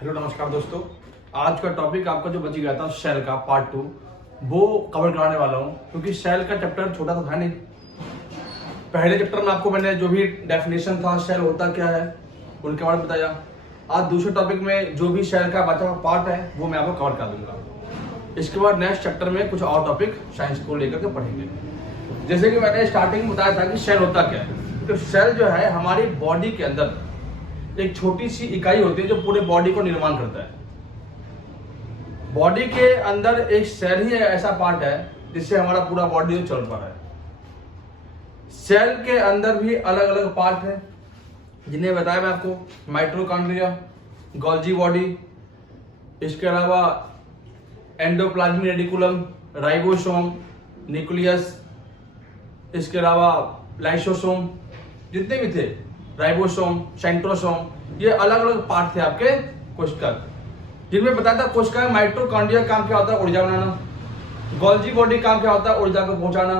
Hello नमस्कार दोस्तों। आज का टॉपिक आपका जो बच गया था सेल का पार्ट 2 वो कवर कराने वाला हूँ, क्योंकि सेल का चैप्टर छोटा तो था नहीं। पहले चैप्टर में आपको मैंने जो भी डेफिनेशन था सेल होता क्या है उनके बारे में बताया। आज दूसरे टॉपिक में जो भी सेल का बचा हुआ पार्ट है वो मैं आपको कवर कर दूंगा। इसके बाद नेक्स्ट चैप्टर में कुछ और टॉपिक साइंस को लेकर के पढ़ेंगे। जैसे कि मैंने स्टार्टिंग में बताया था कि सेल होता क्या है, तो सेल जो है हमारी बॉडी के अंदर एक छोटी सी इकाई होती है जो पूरे बॉडी को निर्माण करता है। बॉडी के अंदर एक सेल ही ऐसा पार्ट है जिससे हमारा पूरा बॉडी चल पा रहा है। सेल के अंदर भी अलग अलग पार्ट है जिन्हें बताया मैं आपको, माइटोकॉन्ड्रिया, गोल्जी बॉडी, इसके अलावा एंडोप्लाज्मिक रेटिकुलम, राइबोसोम, न्यूक्लियस, इसके अलावा लाइसोसोम, जितने भी थे, राइबोसोम, सेंट्रोसोम, ये अलग अलग पार्ट थे आपके कोशिका, जिनमें बताया था कोशिका में माइटोकॉन्ड्रिया काम क्या होता है, ऊर्जा बनाना। गोल्जी बॉडी काम क्या होता है, ऊर्जा को पहुंचाना।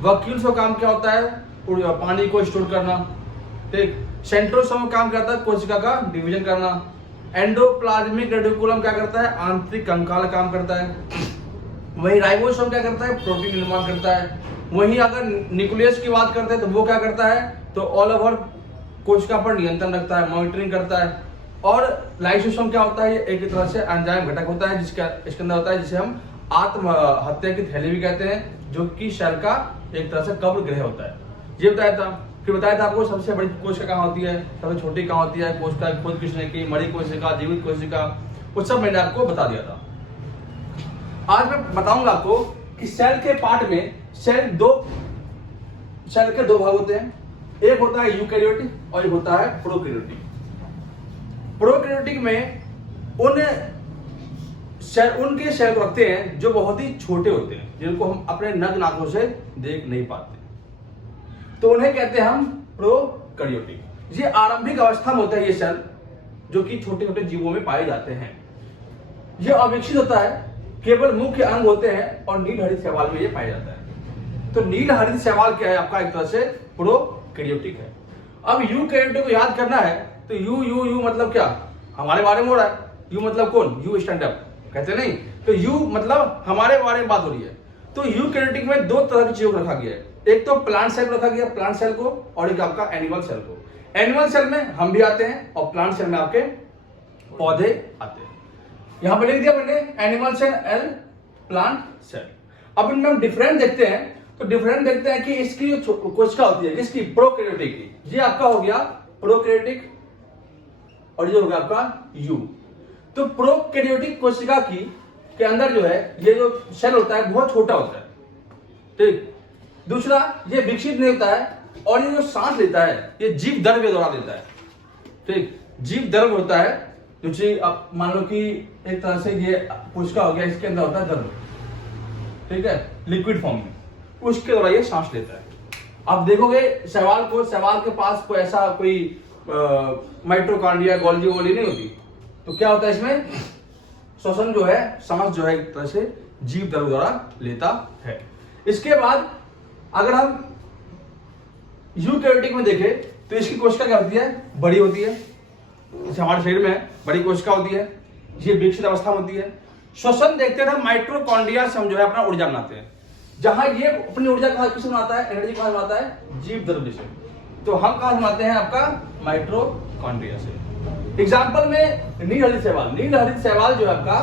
वैक्यूल्स का काम क्या होता है, पानी को स्टोर करना। ठीक। सेंट्रोसोम काम क्या होता है, कोशिका का डिवीजन करना। एंडोप्लाज्मिक रेटिकुलम क्या करता है, आंतरिक कंकाल काम करता है। वही राइबोसोम क्या करता है, प्रोटीन निर्माण करता है। वहीं अगर न्यूक्लियस की बात करते हैं तो वो क्या करता है, तो ऑल ओवर कोशिका पर नियंत्रण रखता है, मॉनिटरिंग करता है। और लाइसोसोम क्या होता है, एक तरह से एंजाइम घटक होता है जिसका इसके अंदर होता है, जिसे हम आत्महत्या की थैली भी कहते हैं, जो कि सेल का एक तरह से कब्र गृह होता है। ये बताया था। फिर बताया था आपको सबसे बड़ी कोशिका कहाँ होती है, सबसे छोटी कहाँ होती है, कोशिका खोज किसने की, मरी कोशिका, जीवित कोशिका, वो सब मैंने आपको बता दिया था। आज मैं बताऊंगा आपको कि सेल के पार्ट में सेल के दो भाग होते हैं। एक होता है यूकैरियोटिक और एक होता है प्रोकैरियोटिक। प्रोकैरियोटिक में उनके सेल को रखते हैं जो बहुत ही छोटे होते हैं, जिनको हम अपने नग्न आंखों से देख नहीं पाते, तो उन्हें कहते हैं हम प्रोकैरियोटिक। ये आरंभिक अवस्था में होता है ये सेल, जो कि छोटे छोटे जीवों में पाए जाते हैं। ये अविकसित होता है, केवल मुख्य अंग होते हैं और नील हरित शैवाल में ये पाया जाता है। तो नील हरित शैवाल क्या है आपका, एक तरह से प्रोकैरियोटिक है। अब यूकैरियोटिक को याद करना है तो यू यू यू मतलब क्या, हमारे बारे में हो रहा है। यू मतलब कौन, यू स्टैंड अप कहते नहीं, तो यू मतलब हमारे बारे में बात हो रही है। तो यूकैरियोटिक में दो तरह की चीजों को रखा गया है, एक तो प्लांट सेल रखा गया, प्लांट सेल को, और एक आपका एनिमल सेल को। एनिमल सेल में हम भी आते हैं और प्लांट सेल में आपके पौधे आते हैं। यहां पर लिख दिया मैंने एनिमल सेल एल, प्लांट सेल। अब इनमें हम डिफरेंट देखते हैं, तो डिफरेंट देखते हैं कि इसकी जो कोशिका होती है किसकी, प्रोकैरियोटिक की। ये आपका हो गया प्रोकैरियोटिक और ये हो गया आपका यू। तो प्रोकैरियोटिक कोशिका की के अंदर जो है ये जो सेल होता है बहुत छोटा होता है। ठीक। दूसरा, ये विकसित नहीं होता है, और ये जो सांस लेता है ये जीव द्रव्य के द्वारा लेता है। ठीक। जीव द्रव्य होता है, अब मान लो कि एक तरह से ये कोशिका हो गया, इसके अंदर होता है द्रव्य, ठीक है, लिक्विड फॉर्म में, उसके द्वारा ये सांस लेता है। अब देखोगे सवाल के पास कोई ऐसा कोई माइटोकॉन्ड्रिया, गोल्जी वोल्जी नहीं होती, तो क्या होता है इसमें, श्वसन जो है, सांस जो है एक तरह से जीव द्रव्य द्वारा लेता है। इसके बाद अगर हम यूकैरियोटिक में देखें तो इसकी कोशिका क्या होती है, बड़ी होती है, जैसे हमारे शरीर में बड़ी कोशिका होती है, ये विकसित अवस्था में होती है। श्वसन देखते हैं माइटोकॉन्ड्रिया से हम जो है अपना ऊर्जा बनाते हैं। जहां ये अपनी ऊर्जा कहां किससे बनाता है, एनर्जी कहां बनाता है, जीव द्रव्य से। तो हम कहां बनाते हैं, आपका माइटोकॉन्ड्रिया से। एग्जांपल में नील हरित शैवाल जो है आपका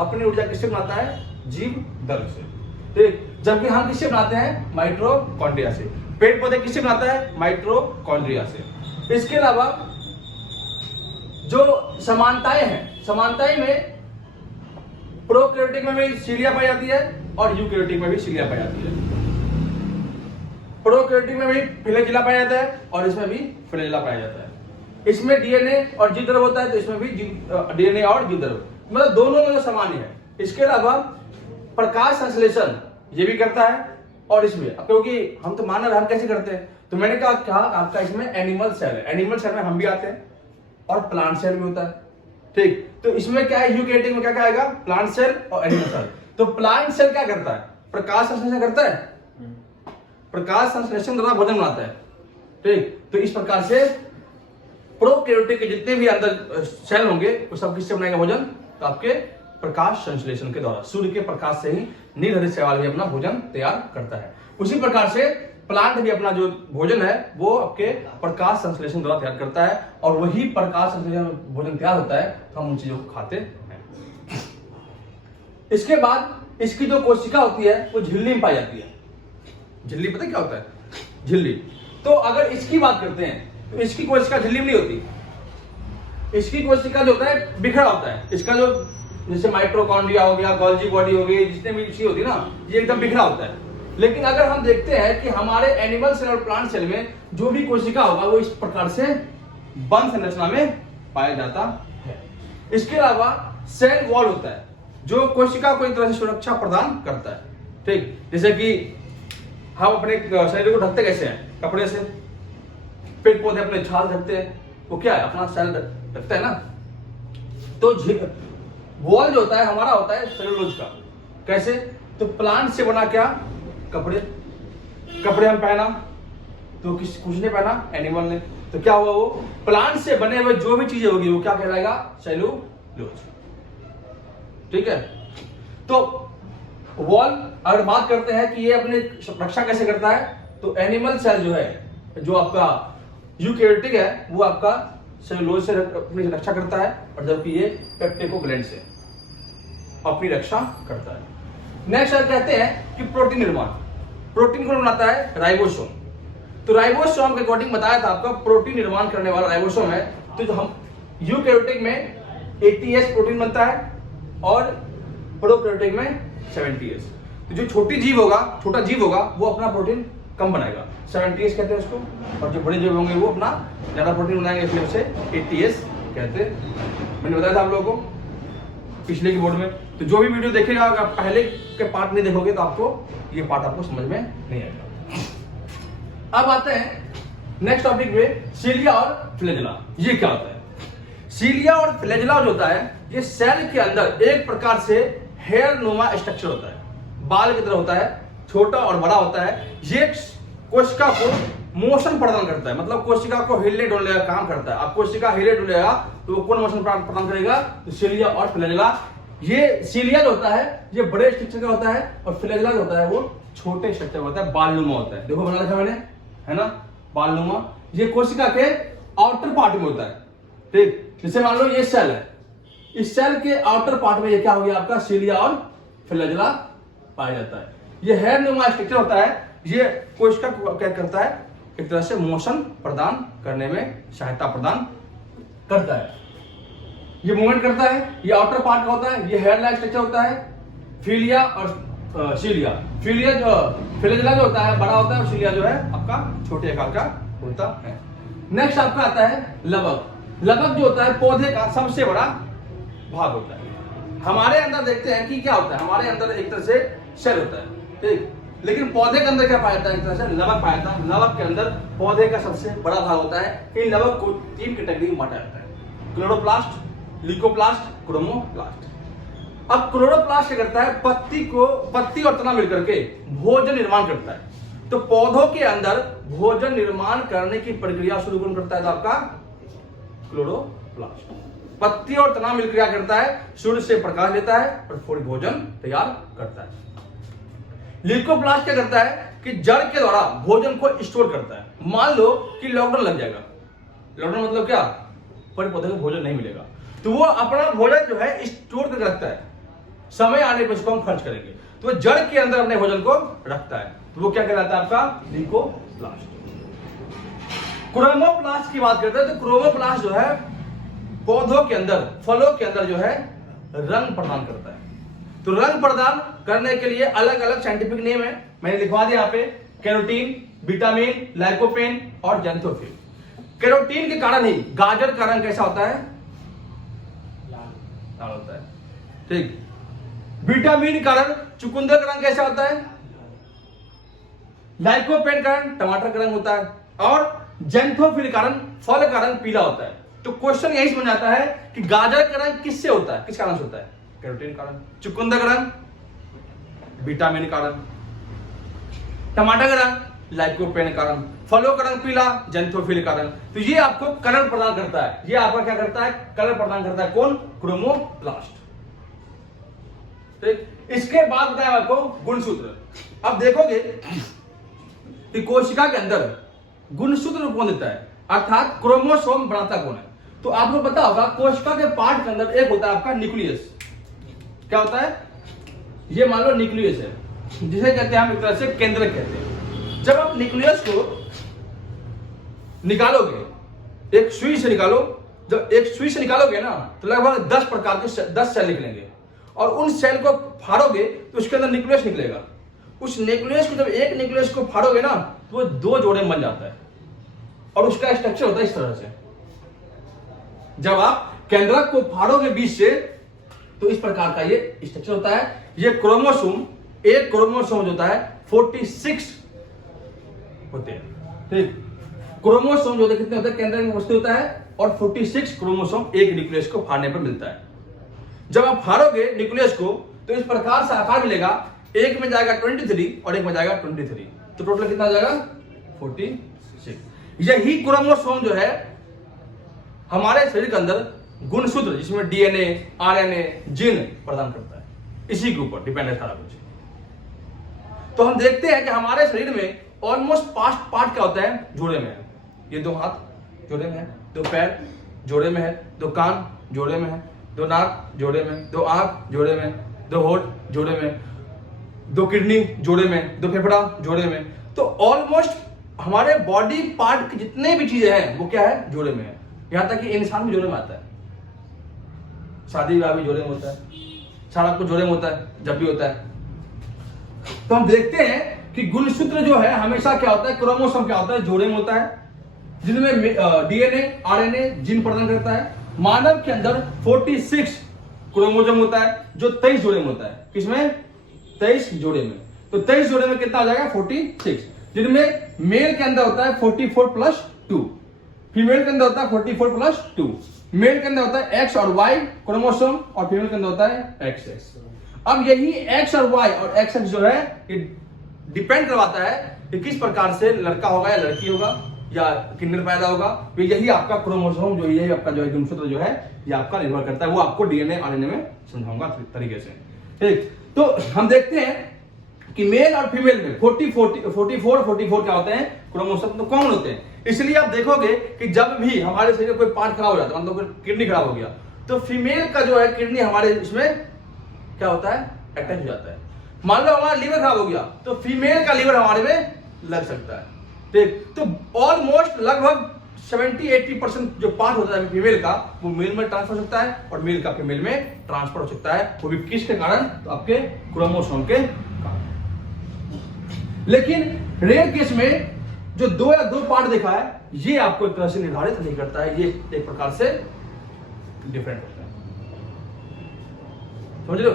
अपनी ऊर्जा किससे बनाता है, जीव द्रव्य से। ठीक। जबकि हम किससे बनाते हैं, माइटोकॉन्ड्रिया से। पेड़ पौधे किससे बनाता है, माइटोकॉन्ड्रिया से। इसके अलावा जो समानताएं हैं, समानताएं में प्रोकैरियोटिक में भी सीढ़ियां पाई जाती है और यूकैरियोटिक में भी सीढ़ियां पाई जाती है। प्रोकैरियोटिक में भी फिलेजिला पाया जाता है और इसमें भी फिलेजिला पाया जाता है। इसमें डीएनए और जीव द्रव्य होता है, तो इसमें भी डीएनए और जीव द्रव्य, मतलब दोनों में सामान्य है। इसके अलावा प्रकाश संश्लेषण ये भी करता है, और इसमें क्योंकि हम तो मानव, हम कैसे करते हैं, तो मैंने कहा आपका इसमें एनिमल सेल है, एनिमल सेल में हम भी आते हैं और प्लांट सेल में होता है। ठीक। तो इसमें क्या है, यूकैरियोटिक में क्या आएगा, प्लांट सेल और एनिमल सेल। तो प्लांट सेल क्या करता है, प्रकाश संश्लेषण करता है, प्रकाश संश्लेषण द्वारा भोजन बनाता है। ठीक। तो इस प्रकार से प्रोकैरियोटिक के जितने भी अंदर सेल होंगे वो सब किससे बनाएगा भोजन? तो आपके प्रकाश संश्लेषण के द्वारा, सूर्य के प्रकाश से ही नीलहरित शैवाल भी अपना भोजन तैयार करता है। उसी प्रकार से प्लांट भी अपना जो भोजन है वो आपके प्रकाश संश्लेषण द्वारा तैयार करता है, और वही प्रकाश संश्लेषण भोजन तैयार होता है तो हम उन चीजों को खाते हैं। इसके बाद इसकी जो कोशिका होती है वो झिल्ली में पाई जाती है। झिल्ली पता क्या होता है? झिल्ली। तो अगर इसकी बात करते हैं तो इसकी कोशिका झिल्ली में नहीं होती। इसकी कोशिका जो होता है बिखरा होता है। इसका जो जैसे माइटोकॉन्ड्रिया हो गया, गोल्जी बॉडी हो गई, जितने भी चीज होती है ना, ये एकदम बिखरा होता है। लेकिन अगर हम देखते हैं कि हमारे एनिमल सेल और प्लांट सेल में जो भी कोशिका होगा वो इस प्रकार से बंद संरचना में पाया जाता है। इसके अलावा सेल वॉल होता है जो कोशिका को एक तरह से सुरक्षा प्रदान करता है। ठीक, जैसे कि हम अपने शरीर को ढकते कैसे हैं? कपड़े से। पेड़ पौधे अपने छाल ढकते हैं, वो क्या है? अपना सेल ढकता है ना। तो वॉल जो होता है हमारा होता है सेलुलोज का। कैसे? तो प्लांट से बना क्या? कपड़े। कपड़े हम पहना तो कुछ ने पहना, एनिमल ने, तो क्या हुआ? वो प्लांट से बने हुए जो भी चीजें होगी वो क्या कहलाएगा? सेलुलोज। ठीक है। तो वॉल अगर बात करते हैं कि ये अपनी रक्षा कैसे करता है, तो एनिमल सेल जो है, जो आपका यूकैरियोटिक है, वो आपका सेलुलोज से अपनी रक्षा करता है, और जबकि ये पेप्टिकोग्लैंड से अपनी रक्षा करता है। नेक्स्ट कहते हैं कि प्रोटीन निर्माण। प्रोटीन कौन बनाता है? राइबोसोम। तो राइबोसोम के अकॉर्डिंग बताया था आपका प्रोटीन निर्माण करने वाला राइबोसोम है। तो जो हम यूकैरियोटिक में 80S प्रोटीन बनता है और प्रोकैरियोटिक में 70S। तो जो छोटा जीव होगा वो अपना प्रोटीन कम बनाएगा, 70S कहते हैं उसको, और जो बड़े जीव होंगे वो अपना ज्यादा प्रोटीन बनाएंगे, इसलिए उसे 80S कहते हैं। मैंने बताया था आप लोगों को पिछले की बोर्ड में। तो जो भी वीडियो देखेगा, अगर पहले के पार्ट नहीं देखोगे तो आपको ये पार्ट आपको समझ में नहीं आएगा। अब आते हैं नेक्स्ट टॉपिक में, सीलिया और फ्लैजेला। ये क्या होता है? सीलिया और फ्लैजेला जो होता है, ये सेल के अंदर एक प्रकार से हेयर नुमा स्ट्रक्चर होता है, बाल की तरह होता है, छोटा और बड़ा होता है। ये कोशिका को मोशन प्रदान करता है, मतलब कोशिका को हिलने डुलने का काम करता है। अब कोशिका हिले डुलेगा तो वो कौन मोशन प्रदान करेगा? तो सीलिया और फ्लैजेला। ये सीलिया जो होता है ये बड़े स्ट्रक्चर का होता है, और फ्लैजेला जो होता है वो छोटे स्ट्रक्चर का होता है, बालनुमा होता है। देखो बना लिखा मैंने, है ना, बालनुमा। ये कोशिका के आउटर पार्ट में होता है। ठीक, जैसे मान लो ये सेल है, इस सेल के आउटर पार्ट में ये क्या हो गया? आपका सीलिया और फ्लैजेला पाया जाता है। ये हेयर नुमा स्ट्रक्चर होता है। ये कोशिका को क्या करता है? एक तरह से मोशन प्रदान करने में सहायता प्रदान करता है। ये मूवमेंट करता है। ये आउटर पार्ट का होता है, ये हेयर लाइक स्ट्रक्चर होता है। फिलिया और सीलिया। फिलिया जो फ्लैजेला जो होता है बड़ा होता है, और सीलिया जो है आपका छोटे आकार का होता है। नेक्स्ट आपका आता है लवक। लवक जो होता है पौधे का सबसे बड़ा भाग होता है। हमारे अंदर देखते हैं कि क्या होता है, हमारे अंदर एक तरह से सेल होता है, ठीक, लेकिन पौधे के अंदर क्या पाया जाता है? एक तरह से लवक पाया जाता है। लवक के अंदर पौधे का सबसे बड़ा भाग होता है। इन लवक को 3 कैटेगरी में बांटा जाता है, क्लोरोप्लास्ट, ल्यूकोप्लास्ट, क्रोमोप्लास्ट। अब क्लोरोप्लास्ट क्या करता है? पत्ती और तना मिलकर के भोजन निर्माण करता है। तो पौधों के अंदर भोजन निर्माण करने की प्रक्रिया शुरू कौन करता है? तो आपका क्लोरोप्लास्ट। पत्ती और तना मिलकर क्या करता है? सूर्य से प्रकाश लेता है और थोड़ी भोजन तैयार करता है। ल्यूकोप्लास्ट क्या करता है कि जड़ के द्वारा भोजन को स्टोर करता है। मान लो कि लॉकडाउन लग जाएगा, लॉकडाउन मतलब क्या? पर पौधे को भोजन नहीं मिलेगा, तो वो अपना भोजन जो है स्टोर करके रखता है। समय आने पर उसको हम खर्च करेंगे, तो वो जड़ के अंदर अपने भोजन को रखता है। तो वो क्या कहलाता है? आपका ल्यूकोप्लास्ट। क्रोमोप्लास्ट की बात करते हैं तो क्रोमोप्लास्ट जो है पौधों के अंदर, फलों के अंदर जो है रंग प्रदान करता है। तो रंग प्रदान करने के लिए अलग अलग साइंटिफिक नेम है, मैंने लिखवा दिया यहाँ पे। कैरोटीन, विटामिन, लाइकोपेन और जेंथोफिल। कैरोटीन के कारण ही गाजर का रंग कैसा होता है? लाल होता है, ठीक। विटामिन के कारण चुकंदर का रंग कैसा होता है? लाइकोपेन के कारण टमाटर का रंग होता है, और जेंथोफिल के कारण फल का रंग पीला होता है। तो क्वेश्चन यही समझ आता है कि गाजर का रंग किससे होता है, किस कारण से होता है? कैरोटीन कारण। चुकंदर का रंग विटामिन कारण, टमाटर का रंग लाइकोपेन का रंग, फलों का रंग पीला, जेंथोफिल का रंग। तो ये आपको कलर प्रदान करता है, ये आपका क्या करता है, कलर प्रदान करता है। कौन? क्रोमोप्लास्ट। ठीक, इसके बाद बताया आपको गुणसूत्र। अब देखोगे कि कोशिका के अंदर गुणसूत्र कौन देता है, अर्थात क्रोमोसोम बनाता कौन है। तो आपको पता होगा कोशिका के पार्ट के अंदर एक होता है आपका न्यूक्लियस। क्या होता है? ये मान लो न्यूक्लियस है, जिसे कहते हैं हम एक तरह से केंद्रक कहते हैं। जब आप न्यूक्लियस को निकालोगे, एक सुई से निकालो, जब एक सुई से निकालोगे ना तो लगभग 10 प्रकार के 10 सेल निकलेंगे, और उन सेल को फाड़ोगे तो उसके अंदर न्यूक्लियस निकलेगा। उस न्यूक्लियस को जब एक न्यूक्लियस को फाड़ोगे ना तो वो 2 जोड़े में बन जाता है, और उसका स्ट्रक्चर होता है इस तरह से। जब आप केंद्रक को फाड़ोगे बीच से तो इस प्रकार का ये स्ट्रक्चर होता है। ये क्रोमोसोम, एक क्रोमोसोम जो होता है 46 होते हैं। ठीक, क्रोमोसोम जो कितने होते हैं, केंद्र में उपस्थित होता है, और 46 क्रोमोसोम एक न्यूक्लियस को फाड़ने पर मिलता है। जब आप फाड़ोगे न्यूक्लियस को तो इस प्रकार से आकार मिलेगा, एक में जाएगा 23 और एक में जाएगा 23, तो टोटल कितना जाएगा 46। यही क्रोमोसोम जो है हमारे शरीर के अंदर गुणसूत्र, जिसमें डीएनए, आरएनए, जीन प्रदान करता है, इसी के ऊपर डिपेंड है सारा कुछ। तो हम देखते हैं कि हमारे शरीर में ऑलमोस्ट 5 पार्ट क्या होता है, जोड़े में है। ये 2 हाथ जोड़े में है, 2 पैर जोड़े में है, 2 कान जोड़े में है, 2 नाक जोड़े में, 2 आंख जोड़े में, 2 होठ जोड़े में, 2 किडनी जोड़े में, 2 फेफड़ा जोड़े में। तो ऑलमोस्ट हमारे बॉडी पार्ट की जितने भी चीजें हैं वो क्या है, जोड़े में है। यहां तक कि इंसान भी जोड़े में आता है, शादी विवाह भी जोड़े में होता है, सारा कुछ जोड़े में होता है जब भी होता है। तो हम देखते हैं कि गुणसूत्र जो है हमेशा क्या होता है, क्रोमोसोम क्या होता है, जोड़े में होता है, जिनमें डीएनए, आरएनए, जीन प्रदान करता है। मानव के अंदर 46 क्रोमोसोम होता है, जो 23 जोड़े में होता है। किसमें? 23 जोड़े में। तो 23 जोड़े में कितना आ जाएगा, 46, जिनमें मेल के अंदर होता है 44 प्लस 2, फीमेल के अंदर होता है 44 प्लस 2। मेल के अंदर होता है एक्स और वाई क्रोमोसोम, और फीमेल के अंदर होता है एक्स। अब यही एक्स और वाई और एक्स जो है ये डिपेंड करवाता है कि किस प्रकार से लड़का होगा या लड़की होगा या किन्नर पैदा होगा। तो यही आपका क्रोमोसोम जो ये आपका जो है गुणसूत्र जो है ये आपका निर्भर करता है। वो आपको डीएनए आरएनए में समझाऊंगा तरीके से। ठीक, तो हम देखते हैं कि मेल और फीमेल में 44 क्या होते हैं, क्रोमोसोम तो कॉमन होते हैं। इसलिए आप देखोगे कि जब भी हमारे शरीर में कोई पार्ट खराब हो जाता है, मतलब किडनी खराब हो गया, तो फीमेल का जो है किडनी हमारे इसमें क्या होता है, अटैच हो जाता है। मान लो हमारा लीवर खराब हो गया तो फीमेल का लीवर हमारे में लग सकता है। ठीक, तो ऑलमोस्ट लगभग 70-80% जो पार्ट होता है फीमेल का वो मेल में ट्रांसफर हो सकता है, और मेल का फीमेल में ट्रांसफर हो सकता है। वो भी किसके कारण, तो आपके क्रोमोसोम के कारण। लेकिन रेयर केस में जो 2 या 2 पार्ट देखा है ये आपको एक तरह से निर्धारित नहीं करता है, ये एक प्रकार से डिफरेंट होता है। समझ लो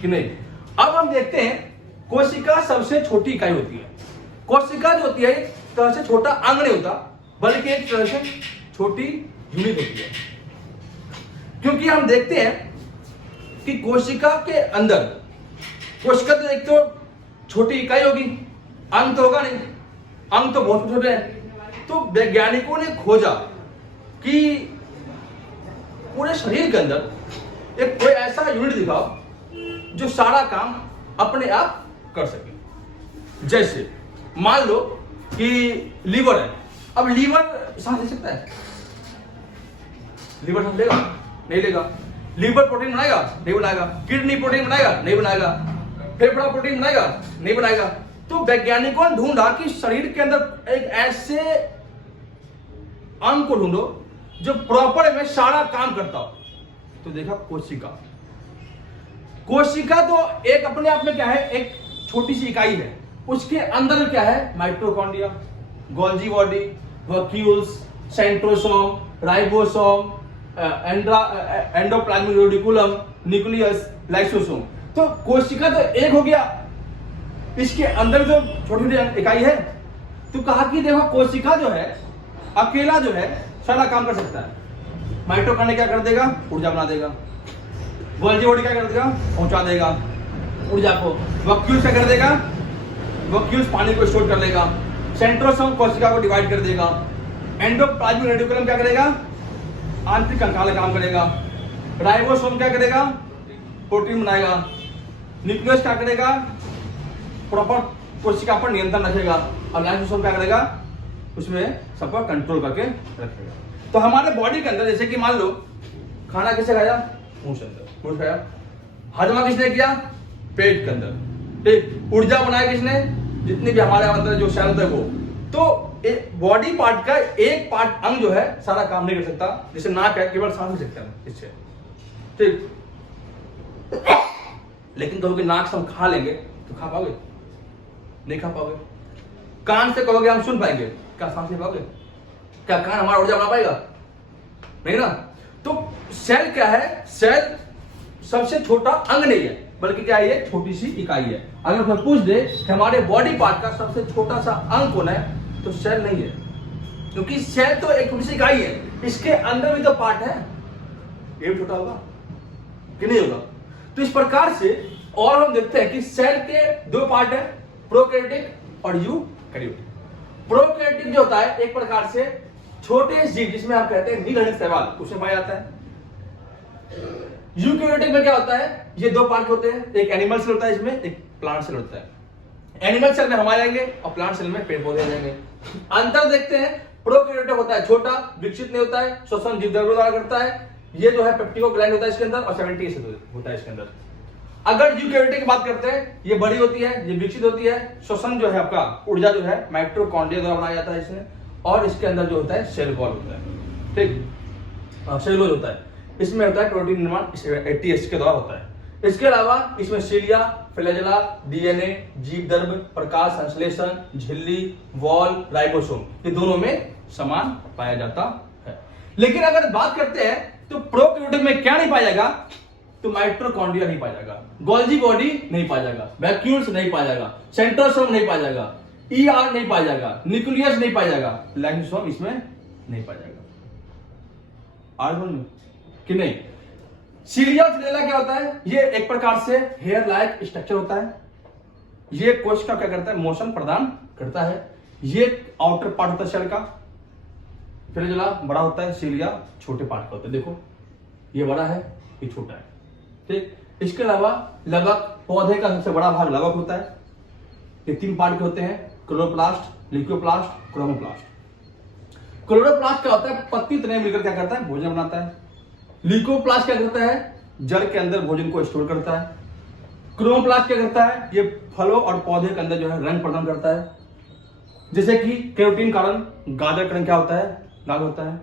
कि नहीं? अब हम देखते हैं कोशिका सबसे छोटी इकाई होती है। कोशिका जो होती है एक तरह से छोटा अंग नहीं होता, बल्कि एक तरह से छोटी यूनिट होती है। क्योंकि हम देखते हैं कि कोशिका के अंदर, कोशिका तो एक तो छोटी इकाई होगी, अंग तो होगा नहीं, अंग तो बहुत छोटे हैं। तो वैज्ञानिकों ने खोजा कि पूरे शरीर के अंदर एक कोई ऐसा यूनिट दिखाओ जो सारा काम अपने आप कर सके। जैसे मान लो कि लीवर है, अब लीवर सांस ले सकता है? लीवर सांस लेगा? नहीं लेगा। लीवर प्रोटीन बनाएगा? नहीं बनाएगा। किडनी प्रोटीन बनाएगा? नहीं बनाएगा। फेफड़ा प्रोटीन बनाएगा? नहीं बनाएगा। तो वैज्ञानिकों ने ढूंढा कि शरीर के अंदर एक ऐसे अंग को ढूंढो जो प्रॉपर में सारा काम करता हो। तो देखा कोशिका। कोशिका तो एक अपने आप में क्या है, एक छोटी सी इकाई है। उसके अंदर क्या है, mitochondria, Golgi body, vacuoles, centrosome, ribosome, endoplasmic reticulum, nucleus, lysosome. तो कोशिका तो एक हो गया, इसके अंदर जो छोटी छोटी इकाई है। तो कहा कि देखो कोशिका जो है अकेला जो है सारा काम कर सकता है। माइटोकॉन्ड्रिया क्या कर देगा, ऊर्जा बना देगा। गोल्जी बॉडी क्या कर देगा, पहुंचा देगा ऊर्जा को। वैक्यूल्स क्या कर देगा, वैक्यूल्स पानी को स्टोर कर लेगा। सेंट्रोसोम कोशिका को डिवाइड कर देगा। एंडोप्लाज्मिक रेटिकुलम क्या करेगा? आंतरिक कंकाल काम करेगा। राइबोसोम क्या करेगा? प्रोटीन बनाएगा। न्यूक्लियस क्या करेगा? प्रॉपर कोशिका पर नियंत्रण रखेगा। और लाइसोसोम क्या करेगा? उसमें सब पर कंट्रोल करके रखेगा। तो हमारे बॉडी के अंदर जैसे कि मान लो खाना किसे खाया? मुंह से अंदर, मुंह खाया। हजमा किसने किया? पेट के अंदर। ठीक, ऊर्जा बनाया किसने? जितनी भी हमारे अंदर जो सेल है वो। तो बॉडी पार्ट का एक पार्ट अंग जो है सारा काम नहीं कर सकता। जैसे नाक है, केवल सांस ले सकते हैं इससे, ठीक। लेकिन कहोगे नाक से हम खा लेंगे तो खा पाओगे? नहीं खा पाओगे। कान से कहोगे हम सुन पाएंगे, क्या सांस ले पाओगे? क्या कान हमारा ऊर्जा बना पाएगा? नहीं ना। तो सेल क्या है? सेल सबसे छोटा अंग नहीं है, बल्कि क्या है? ये छोटी सी इकाई है। अगर कोई पूछ दे कि हमारे बॉडी पार्ट का सबसे छोटा सा अंग कौन है, तो सेल नहीं है, क्योंकि सेल तो एक छोटी सी इकाई है, इसके अंदर भी तो पार्ट है। ये भी छोटा होगा कि नहीं होगा? तो इस प्रकार से और हम देखते हैं कि सेल के दो पार्ट है, प्रोकैरियोटिक और यूकैरियोटिक। प्रोकैरियोटिक जो होता है एक प्रकार से छोटे जीव, जिसमें आप कहते हैं नीलहरित शैवाल, उसमें पाया जाता है। यूकैरियोटिक में क्या होता है? ये दो पार्ट होते हैं, एक एनिमल सेल होता है इसमें, एक प्लांट सेल होता है। एनिमल सेल में हम आ जाएंगे और प्लांट सेल में पेड़ पौधे आ जाएंगे। अंतर देखते हैं, प्रोकैरियोटिक होता है छोटा, विकसित नहीं होता है, श्वसन जीवद्रव्यों द्वारा करता है। ये जो है पेप्टिकोग्लैंड होता है इसके अंदर और 70 एसिड होता है इसके अंदर। अगर यूकैरियोटिक की बात करते हैं, ये बड़ी होती है, ये विकसित होती है, श्वसन जो है आपका ऊर्जा जो है माइटोकॉन्ड्रिया द्वारा बनाया जाता है इसमें, और इसके अंदर जो होता है सेल वॉल होता है, ठीक, सेलुलोज होता है। इसमें होता है प्रोटीन निर्माण ATS के द्वारा होता है। इसके अलावा इसमें सीलिया, फ्लैजेला, डीएनए, जीवद्रव्य, प्रकाश संश्लेषण, झिल्ली, वॉल, राइबोसोम, ये दोनों में समान पाया जाता है। लेकिन अगर बात करते हैं तो प्रोकैरियोटिक में क्या नहीं पाया जाएगा? तो माइटोकॉन्ड्रिया नहीं पाया जाएगा, गोल्जी बॉडी नहीं पाया जाएगा, वैक्यूल्स नहीं पाया जाएगा, सेंट्रोसोम नहीं पाया जाएगा, ER नहीं पाया जाएगा, न्यूक्लियस नहीं पाया जाएगा, लाइसोसोम इसमें नहीं पाया जाएगा। कि नहीं? सीलिया फ्लैजेला क्या होता है? ये एक प्रकार से हेयर लाइक स्ट्रक्चर होता है। ये कोश का क्या करता है? मोशन प्रदान करता है। ये आउटर पार्ट होता है सेल का। फ्लैजेला बड़ा होता है, सीलिया छोटे पार्ट का होता है। देखो ये बड़ा है, ये छोटा है, ठीक। इसके अलावा लवक, पौधे का सबसे बड़ा भाग लवक होता है। ये 3 पार्ट के होते हैं, क्लोरोप्लास्ट, लिकोप्लास्ट, क्रोमोप्लास्ट। क्लोरोप्लास्ट क्या होता है? पत्ती तने मिलकर क्या करता है? भोजन बनाता है। लिकोप्लास्ट क्या करता है? जड़ के अंदर भोजन को स्टोर करता है। क्रोमोप्लास्ट क्या करता है? ये फलों और पौधे के अंदर जो है रंग प्रदान करता है। जैसे कि कैरोटीन का रंग, गाजर का रंग क्या होता है? लाल होता है।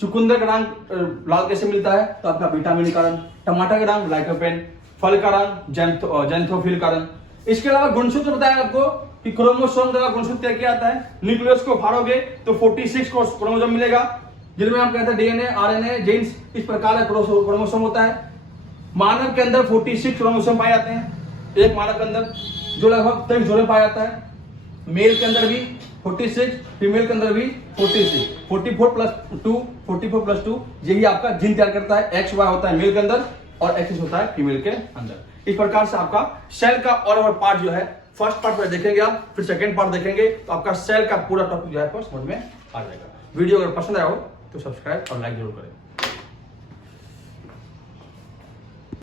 चुकंदर का रंग लाल कैसे मिलता है? तो आपका विटामिन का रंग। टमाटर का रंग लाइकोपेन, फल का रंग जैंथोफिल का रंग। इसके अलावा गुणसूत्र बताया आपको कि क्रोमोसोम द्वारा गुणसूत्र क्या आता है? न्यूक्लियस को फाड़ोगे तो 46 क्रोमोसोम मिलेगा, जिनमें हम कहते हैं डीएनए, आरएनए, जीन्स, इस प्रकार का क्रोमोसोम होता है। मानव के अंदर 46 क्रोमोसोम पाए जाते हैं एक मानव के अंदर, जो लगभग 23 जोड़े पाया जाता है। मेल के अंदर भी 46, फीमेल के अंदर भी 46, 44 प्लस 2 यही आपका जीन तैयार करता है। XY होता है मेल के अंदर और XX होता है फीमेल के अंदर। इस प्रकार से आपका सेल का और पार्ट जो है, फर्स्ट पार्ट में देखेंगे आप, फिर सेकंड पार्ट देखेंगे, तो आपका सेल का पूरा टॉपिक जो है समझ में आ जाएगा। वीडियो अगर पसंद आया हो तो सब्सक्राइब और लाइक जरूर करें।